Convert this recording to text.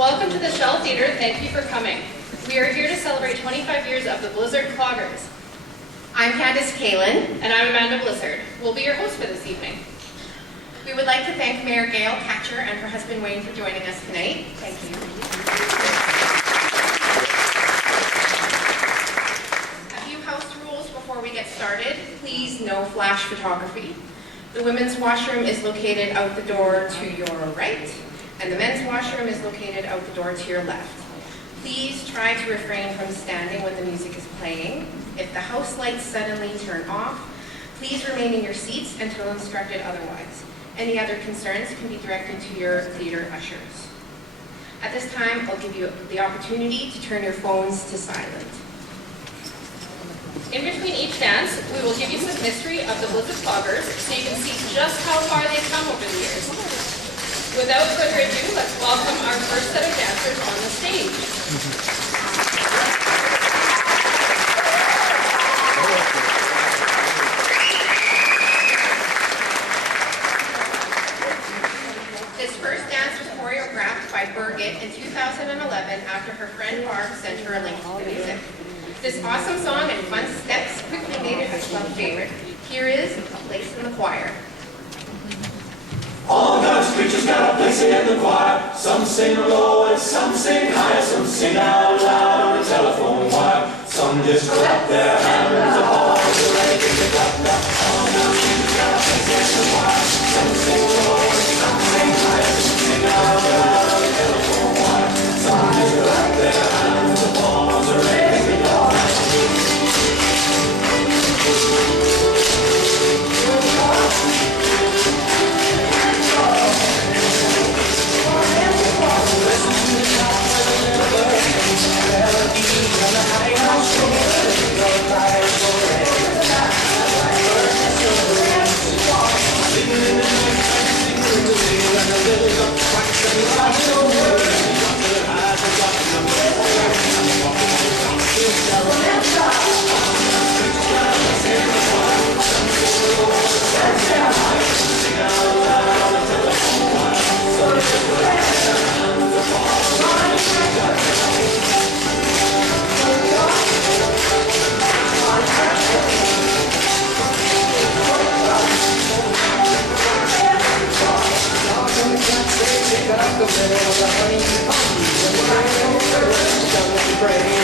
Welcome to the Shell Theatre. Thank you for coming. We are here to celebrate 25 years of the Blizzard Cloggers. I'm Candace Kalin. And I'm Amanda Blizzard. We'll be your host for this evening. We would like to thank Mayor Gail Catcher and her husband Wayne for joining us tonight. Thank you. A few house rules before we get started. Please, no flash photography. The women's washroom is located out the door to your right, and the men's washroom is located out the door to your left. Please try to refrain from standing when the music is playing. If the house lights suddenly turn off, please remain in your seats until instructed otherwise. Any other concerns can be directed to your theater ushers. At this time, I'll give you the opportunity to turn your phones to silent. In between each dance, we will give you some history of the Blizzard Cloggers so you can see just how far they've come over the years. Without further ado, let's welcome our first set of dancers on the stage. This first dance was choreographed by Birgit in 2011 after her friend Barb sent her a link to the music. This awesome song and fun steps quickly made it a club favorite. Here is A Place in the Choir. All God's creatures got a place in the choir. Some sing low and some sing high. Some sing out loud on a telephone wire. Some just clap their hands. Applause the rain. They got the all God's creatures got a place in the choir. Some sing low and some sing high. Some sing out loud on a telephone wire. Some just clap their hands. Applause the rain. They got Praise